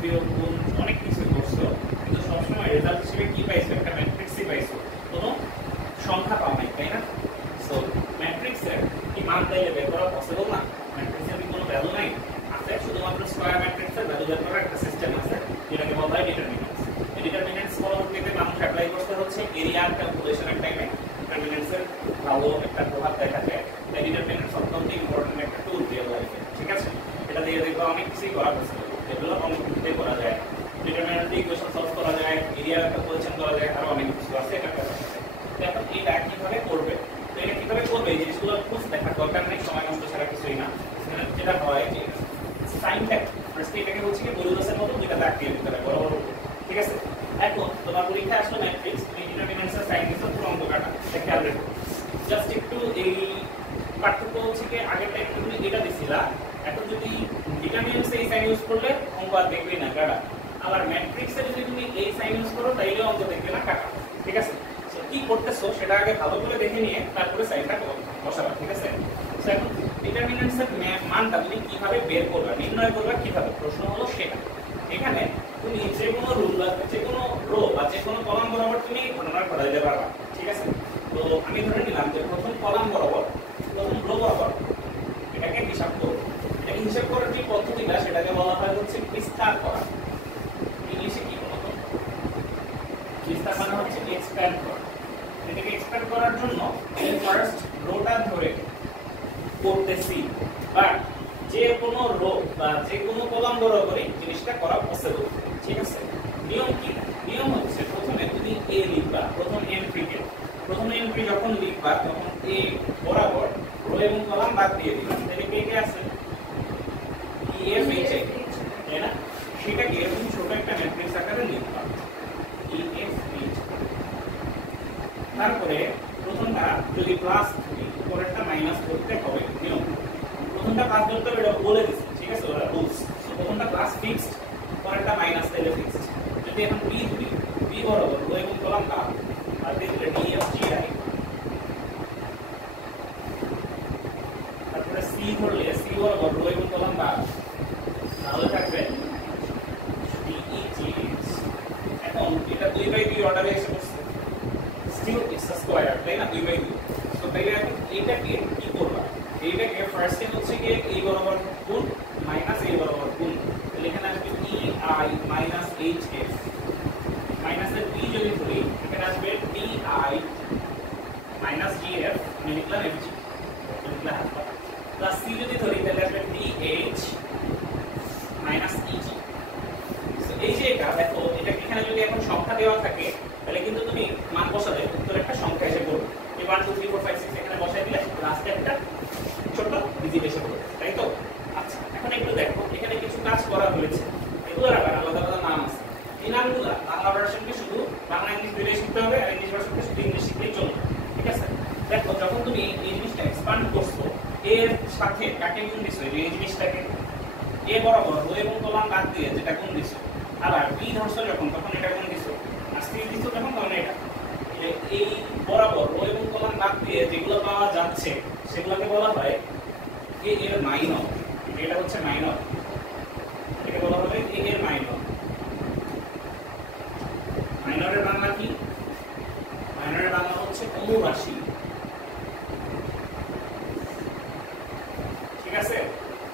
বিয়োগ গুণ অনেক কিছু করছো, কিন্তু সবসময় রেজাল্ট হিসেবে কি পাইছো? একটা ম্যাট্রিক্সই পাইছো, কোনো সংখ্যা পাও নাই, তাই না? সো ম্যাট্রিক্সের কি মান তাইলে বের করা পসিবল না? ম্যাট্রিক্সের কি কোনো ভ্যালু নাই? আছে, শুধুমাত্র স্কয়ার ম্যাট্রিক্সের ভ্যালু বের করার একটা সিস্টেম আছে, যেটাকে বলা হয় ডিটারমিনেন্টস। এই ডিটারমিনেন্টস পরবর্তীতে মানুষ অ্যাপ্লাই করতে হচ্ছে এরিয়ার ক্যালকুলেশনের টাইমে। ডিটারমিনেন্টসের ভালো একটা প্রভাব দেখা যায়। এই ডিটারমিনেন্টস অত্যন্ত ইম্পর্টেন্ট একটা টুল রিয়েল লাইফে, ঠিক আছে? এটা দিয়ে দেখবো অনেক কিছুই করা পসিবল, এগুলো অঙ্কতে করা যায়, ডিটারমিনেন্ট ইকুয়েশন সলভ করা যায়, এরিয়া ক্যালকুলেশন করা যায়, আরো অনেক কিছু আছে এটা করা যায়। এখন এটা কিভাবে করবে, তো এটা কিভাবে করবে এই জিনিসগুলো খুব দেখার দরকার নেই, সময় নষ্ট ছাড়া কিছুই না। যেটা হয় যে সাইনটা ফার্স্ট এটাকে হচ্ছে কি বলুদাসের মতো দুইটা দাগ দিয়ে দিতে হবে বড় বড়, ঠিক আছে? এখন তোমার পরীক্ষা আসলো ম্যাট্রিক্স, তুমি ডিটারমিনেন্টসের সাইন দিছো পুরো অঙ্ক কাটা, এটা খেয়াল রেখো। জাস্ট একটু এই পার্থক্য হচ্ছে কি আগেরটা একটু তুমি এটা দিছিলা, এখন যদি ডিটারমিনেন্টসে এই সাইন ইউজ করলে অঙ্ক আর দেখবে না কাটা, আবার ম্যাট্রিক্সে যদি তুমি এই সাইন ইউজ করো তাইলে অঙ্ক দেখবে না কাটা, ঠিক আছে? সো কি করতেছো সেটা আগে ভালো করে দেখে নিয়ে তারপরে সাইনটা বসাবা, ঠিক আছে? সো এখন ডিটারমিনেন্টসের মানটা তুমি কিভাবে বের করবে, নির্ণয় করবে কিভাবে, প্রশ্ন হলো সেটা। এখানে তুমি যে কোনো রুল বা যে কোনো রো বা যে কোনো কলাম বরাবর তুমি গণনা করা দিতে পারবা, ঠিক আছে? তো আমি ধরে নিলাম যে প্রথম কলাম বরাবর, প্রথম রো বরাবর এটাকে হিসাব করব। এটাকে হিসাব করার যে পদ্ধতিটা সেটাকে বলা হয় হচ্ছে বিস্তার করা। ইংলিশে কি বলতো? বিস্তার মানে হচ্ছে এক্সপ্যান্ড করা। এটাকে এক্সপ্যান্ড করার জন্য আমি ফার্স্ট রোটা ধরে করতেছি, বাট যে কোনো রো বা যে কোনো কলাম বরাবরই জিনিসটা করা পসিবল, ঠিক আছে? নিয়ম কি? নিয়ম হচ্ছে প্রথমে তুমি এ লিখবা, প্রথম এন্ট্রি যখন লিখবা তখন এ বরাবর রো এবং কলাম বাদ দিয়ে দিবা, তাহলে কে আছে এফ এইচ, তাই না? সেটাকে এরকম ছোট একটা ম্যাট্রিক্স আকারে লিখবা এফ এইচ। তারপরে প্রথমটা যদি প্লাস থাকে পরেরটা মাইনাস করতে হবে, নিয়ম। প্রথমটা প্লাস ধরতে হবে এটা বলে দিচ্ছে, ঠিক আছে? ওরা রুলস। প্রথমটা প্লাস ফিক্সড, পরেরটা মাইনাস, তাহলে ফিক্সড। যদি এখন বি ধরি, বি বরাবর রো এবং কলাম বাদ, আর দিলে ডি এফ জি আই। তারপরে সি ধরলে সি বরাবর রো এবং কলাম বাদ, তাহলে থাকবে ডি ই জি এইচ। এখন এটা 2/2 অর্ডারে এসে বসছে, স্টিল ইটস আ স্কয়ার, তাই না? 2/2। সো তাইলে এখন এইটাকে কি করবা? এইটাকে ফার্স্ট টাইম হচ্ছে কি a বরাবর গুণ মাইনাস a বরাবর গুণ, তাহলে এখানে আসবে e i minus h f, minus এর b যদি ধরি এখানে আসবে d i minus g f, আমি লিখলাম f g, লিখলাম প্লাস c যদি ধরি তাহলে আসবে d h minus e g। So এই যে এটা দেখো, এটা এখানে যদি এখন সংখ্যা দেওয়া থাকে তাহলে কিন্তু তুমি মান বসালে উত্তর একটা সংখ্যা এসে পড়বে। এই 1 2 3 4 5 6 এখানে বসাই দিলে লাস্টে একটা ছোট ডিজিট এসে পড়বে, তাই তো? আচ্ছা, এখন একটু দেখো এখানে কিছু কাজ করা হয়েছে, এগুলোর আবার আলাদা আলাদা নাম আছে। এই নামগুলো বাংলা ভার্সনকে শুধু বাংলা ইংলিশ দিলেই শিখতে হবে, আর ইংলিশ ভার্সনকে শুধু ইংলিশ শিখলেই চলবে, ঠিক আছে? দেখো যখন তুমি এই জিনিসটা এক্সপ্যান্ড করছো, এর সাথে কাকে গুণ দিছো, এই জিনিসটাকে এ বরাবর রো এবং কলাম বাদ দিয়ে যেটা গুণ দিছো, আবার বি ধরছো যখন তখন এটা গুণ দিছো, আর সি দিছো যখন তখন এটা। এই বরাবর রো এবং কলাম বাদ দিয়ে যেগুলো পাওয়া যাচ্ছে সেগুলোকে বলা হয় এ এর মাইনর। এটা হচ্ছে মাইনর, এটাকে বলা হবে এ এর মাইনর। মাইনরের বাংলা কি? মাইনরের বাংলা হচ্ছে অনুরাশি, ঠিক আছে?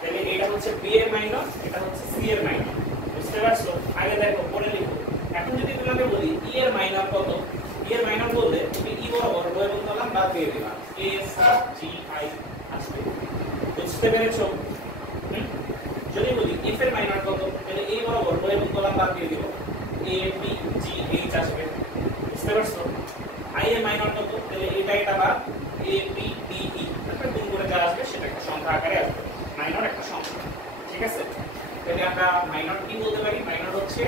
তাহলে এটা হচ্ছে বি এর মাইনর, এটা হচ্ছে সি এর মাইনর, বুঝতে পারছো? আগে দেখো পরে লিখো। এখন যদি তোমাকে বলি ই এর মাইনর কত, ই এর মাইনর বললে তুমি ই বরাবর রো এবং কলাম বাদ দিয়ে দিবা, এস জি আই আসবে, বুঝতে পেরেছো? যদি বলি এফ এর মাইনর কত, তাহলে এ বরাবর রো এবং কলাম বাদ দিয়ে দিব, এ বি জি এইচ আসবে, বুঝতে পারছো? আই এর মাইনর কত, তাহলে এটা বাদ এ বি ডি ই, তারপর গুণ করে যা আসবে সেটা একটা সংখ্যা আকারে আসবে, মাইনর একটা সংখ্যা, ঠিক আছে? তাহলে আমরা মাইনর কি বলতে পারি? মাইনর হচ্ছে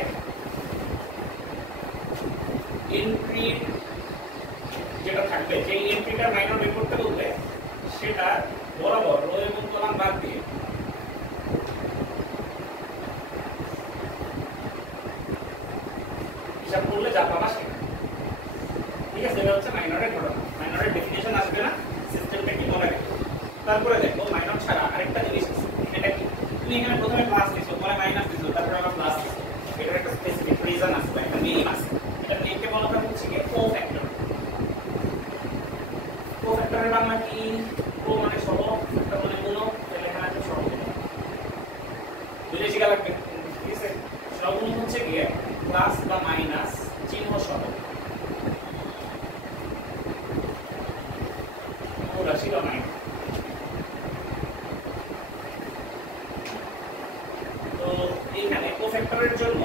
এন্ট্রি যেটা থাকবে, যে এন্ট্রিটার মাইনর বের করতে বললে সেটা বরাবর রো এবং কলাম বাদ দিয়ে হিসাব করলে যা পাবা সেটা, ঠিক আছে? এটা হচ্ছে মাইনরের ঘটনা। মাইনরের ডেফিনিশন আসবে না, সিস্টেমটা কি মনে রাখবে। তারপরে দেখো মাইনর ছাড়া আরেকটা জিনিস আছে, এটা কি? তুমি এখানে প্রথমে প্লাস দিছো, পরে মাইনাস দিছো, তারপরে আবার প্লাস দিছো, দুইটা শিখা লাগবে, ঠিক আছে? সবগুলো হচ্ছে গিয়ে প্লাস বা মাইনাস চিহ্ন সহ। ওটা ছিল নাই। তো এখানে কোফ্যাক্টরের জন্য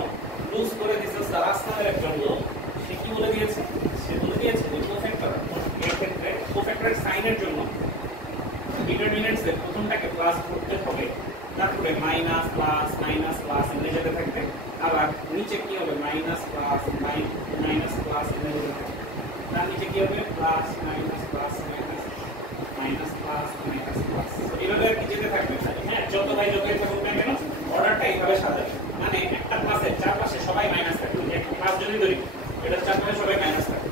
লুজ করে দিয়েছে সারাস নামের একজন লোক। সে কি বলে দিয়েছে? সে বলে দিয়েছে যে কোফ্যাক্টর এর ক্ষেত্রে কোফ্যাক্টরের সাইনের জন্য ডিটারমিনেন্টস এর প্রথমটাকে প্লাস করতে হবে, তারপরে মাইনাস প্লাস মাইনাস প্লাস এনে যেতে থাকবে, আবার নিচে কি হবে মাইনাস প্লাস মাইনাস প্লাস এনে যেতে থাকবে, তার নিচে কি হবে plus minus plus minus minus plus minus plus. তো এইভাবে আর কি যেতে থাকবে। হ্যাঁ, যত ভাই যতই থাকুক না কেন অর্ডারটা এইভাবে সাজাবে, মানে একটা ক্লাসের চারপাশে সবাই মাইনাস থাকবে। একটা ক্লাস যদি ধরি এটার চারপাশে সবাই মাইনাস থাকবে,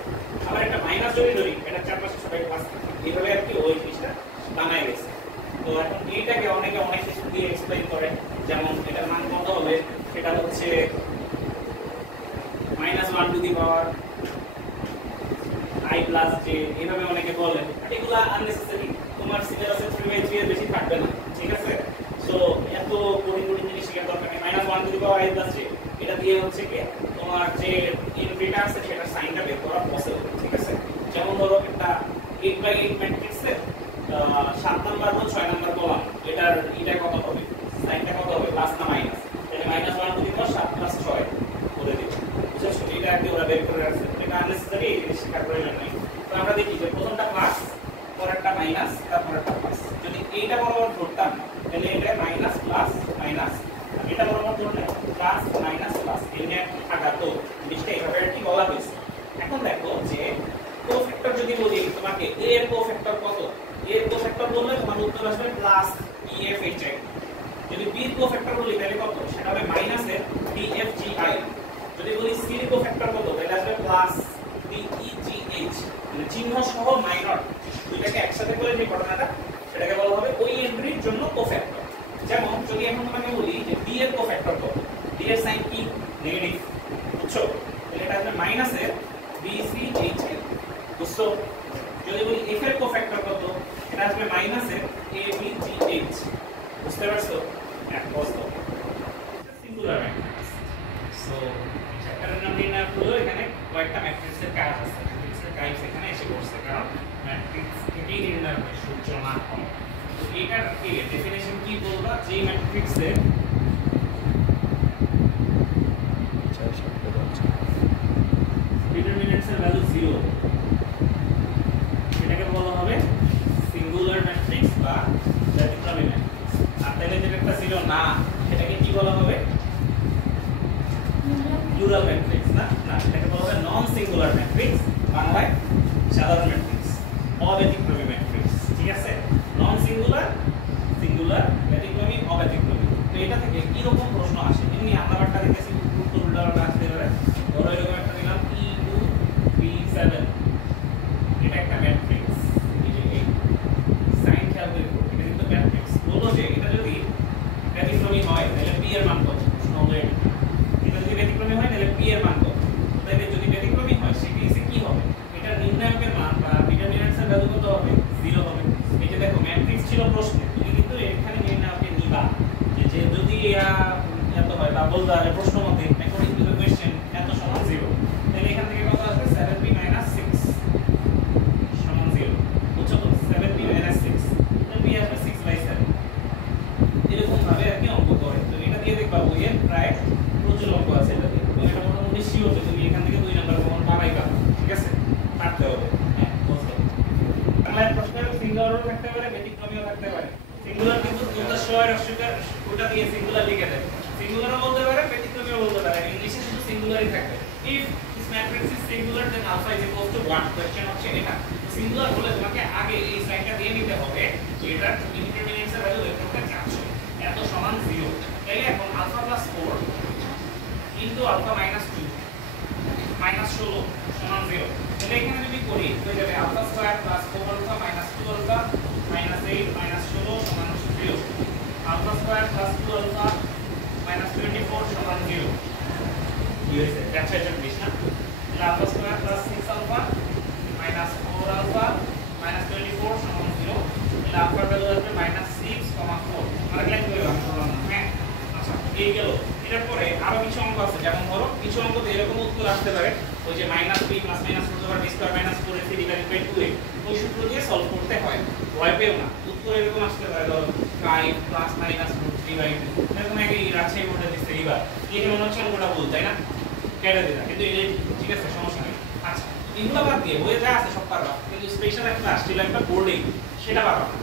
আবার একটা মাইনাস যদি ধরি এটার চারপাশে সবাই প্লাস থাকবে। এইভাবে আর কি ওই জিনিসটা বানায় গেছে। তো এখন এইটাকে অনেকে অনেক কিছু দিয়ে এক্সপ্লেইন করে, যেমন এটার মান কত হবে, সেটা হচ্ছে -1 to the power i plus j, এইভাবে অনেকে বলে। এগুলা আননেসেসারি, তোমার সিলেবাসে 3/3 এর বেশি থাকবে না, ঠিক আছে? সো এত কঠিন জিনিস শেখার দরকার নেই। -1 to the power i plus j, এটা দিয়ে হচ্ছে কি তোমার যে ইনফিনিটি আছে সেটা সাইনটা বের করা পসিবল, ঠিক আছে? যেমন ধরো একটা 8/8 ম্যাট্রিক্সের 7 নাম্বার রো 6 নাম্বার কলাম, এটার এটা কত হবে, সাইনটা কত হবে, প্লাস না মাইনাস? তাহলে -1 টু দি পাওয়ার 7 প্লাস 6 করে দিই, বুঝছো? এটা আগে ওরা বের করে রাখছে, এটা আননেসেসারি, এই জিনিস শেখার প্রয়োজন নেই। তো আমরা দেখি যে প্রথমটা প্লাস, পরেরটা মাইনাস, তারপরেরটা প্লাস। যদি এইটা বরাবর ধরতাম তাহলে এটা মাইনাস প্লাস মাইনাস, এটা বরাবর ধরলে প্লাস মাইনাস প্লাস, এনে থাকা। তো জিনিসটা এইভাবে আর কি বলা হয়েছে। এখন দেখো যে কোফ্যাক্টর যদি বলি তোমাকে a এর কোফ্যাক্টর কত, a এর কোফ্যাক্টর বললে তোমার উত্তর আসবে প্লাস bfhi। যদি b এর কোফ্যাক্টর বলি তাহলে কত, সেটা হবে মাইনাস এর bfgi। যদি বলি c এর কোফ্যাক্টর কত, তাহলে আসবে প্লাস begh, মানে চিহ্ন সহ মাইনর দুইটাকে একসাথে করে যে ঘটনাটা সেটাকে বলা হবে ওই এন্ট্রির জন্য কোফ্যাক্টর। যেমন যদি এখন তোমাকে বলি যে d এর কোফ্যাক্টর কত, d এর সাইন কি নেগেটিভ, বুঝছো? তাহলে এটা আসবে মাইনাস এর bch, বুঝছো? যদি বলি f এর কোফ্যাক্টর কত, এটা আসবে মাইনাস এর abgh, বুঝতে পারছো? হ্যাঁ, বুঝছো? Singular matrix. সো চ্যাপ্টারের নাম নির্ণয় হলো, এখানে কয়েকটা ম্যাট্রিক্সের কাজ আছে। ম্যাট্রিক্সের কাজ এখানে এসে পড়ছে, কারণ ম্যাট্রিক্স থেকেই নির্ণয় হয় সূত্র না হয়। তো এটার ডেফিনিশন কি বলবা, যে ম্যাট্রিক্সের ডিটারমিনেন্টসের ভ্যালু 0, সেটাকে বলা হবে সিঙ্গুলার ম্যাট্রিক্স বা ব্যতিক্রমী ম্যাট্রিক্স। আর তাহলে যেটা 0 না, সেটাকে কি বলা হবে, প্লুরাল ম্যাট্রিক্স। না না, এটাকে বলা হয় নন সিঙ্গুলার ম্যাট্রিক্স, বাংলায় সাধারণ ম্যাট্রিক্স, অব্যতিক্রমী ম্যাট্রিক্স, ঠিক আছে? নন সিঙ্গুলার, সিঙ্গুলার, ব্যতিক্রমী, অব্যতিক্রমী। তো এটা থেকে কি রকম প্রশ্ন আসে? এমনি আমরা একটা দেখেছি উত্তর উল্টাটা আসতে পারে। ধরো এরকম একটা দিলাম e2 b7, এটা একটা ম্যাট্রিক্স, এই যে এই সাইন খেয়াল করে, এটা কিন্তু ম্যাট্রিক্স। বলো যে এটা যদি ব্যতিক্রমী হয় তাহলে p এর মান কত, প্রশ্ন হলো এটা যদি ব্যতিক্রমী হয় তাহলে p এর মান কত। তাহলে যদি ব্যতিক্রমী হয় সেটি এসে কি হবে, এটা নির্ণায়কের মান বা ডিটারমিনেন্টসের ভ্যালু কত হবে, 0 হবে। এই যে দেখো ম্যাট্রিক্স ছিল প্রশ্নে, তুমি কিন্তু এখানে নির্ণায়কে নিবা যে যদি এত হয় বা বলতে হবে প্রশ্ন মতে অ্যাকর্ডিং টু দ্য কোশ্চেন এত সমান 0, তাহলে এখান থেকে কত আসবে 7b - 6 সমান 0, বুঝছো? তো 7b - 6, তাহলে b আসবে 6/7। এরকম ভাবে আর কি অঙ্ক করে। তো এটা দিয়ে দেখবা বইয়ের প্রায় প্রচুর অঙ্ক আছে এটা দিয়ে। তো এটা মোটামুটি শিওর যে তুমি এখান থেকে 2 নাম্বার কমন পাবাই পাবে, ঠিক আছে? পারতে হবে। হ্যাঁ, বুঝছো? বাংলায় প্রশ্নের সিঙ্গুলারও থাকতে পারে, ব্যতিক্রমীও থাকতে পারে। সিঙ্গুলার কিন্তু উদ্দেশ্যের অস্বীকার ওটা দিয়ে সিঙ্গুলার লিখে দেয়। সিঙ্গুলারও বলতে পারে, ব্যতিক্রমীও বলতে পারে। ইংলিশে শুধু সিঙ্গুলারই থাকবে। If this matrix is singular then alpha is equal to 1, question হচ্ছে এটা। সিঙ্গুলার হলে তোমাকে আগে এই সাইনটা দিয়ে নিতে হবে যে এটা ডিটারমিনেন্টস এর ভ্যালু বের করতে চাচ্ছ, এত সমান 0। তাহলে এখন alpha plus 4 into alpha minus 2 minus 16 সমান 0। তাহলে এখানে যদি করি হয়ে যাবে alpha square plus 4 alpha minus 2 alpha minus 8 minus 16 সমান 0। Alpha square plus 2 alpha minus 24 সমান 0। কি হয়েছে? আচ্ছা, এটা বেশ না? তাহলে alpha square plus 6 alpha minus 4 alpha minus 24 সমান 0। তাহলে আলফার ভ্যালু আসবে -6, 4। আমরা ক্লিয়ার করে রাখলাম। হ্যাঁ, আচ্ছা। এই গেল। এটার পরে আরো কিছু অঙ্ক আছে, যেমন ধরো কিছু অঙ্কতে এরকম উত্তর আসতে পারে ওই যে -3 + -4 square -4ac divided by 2a, ওই সূত্র দিয়ে সলভ করতে হয়। ভয় পেও না, উত্তর এরকম আসতে পারে ধরো 5 + -√3 বাই 2, এরকম এই রাজশাহী বোর্ডে দিচ্ছে এইবার এই মনে হচ্ছে অঙ্কটা ভুল, তাই না? কেটে দিলাম, কিন্তু এই ঠিক আছে, সমস্যা নেই। আচ্ছা, এগুলো বাদ দিয়ে বইয়ে যা আছে সব পারবা, কিন্তু স্পেশাল একটা আসছিল একটা বোর্ডিং, সেটা পারবা না।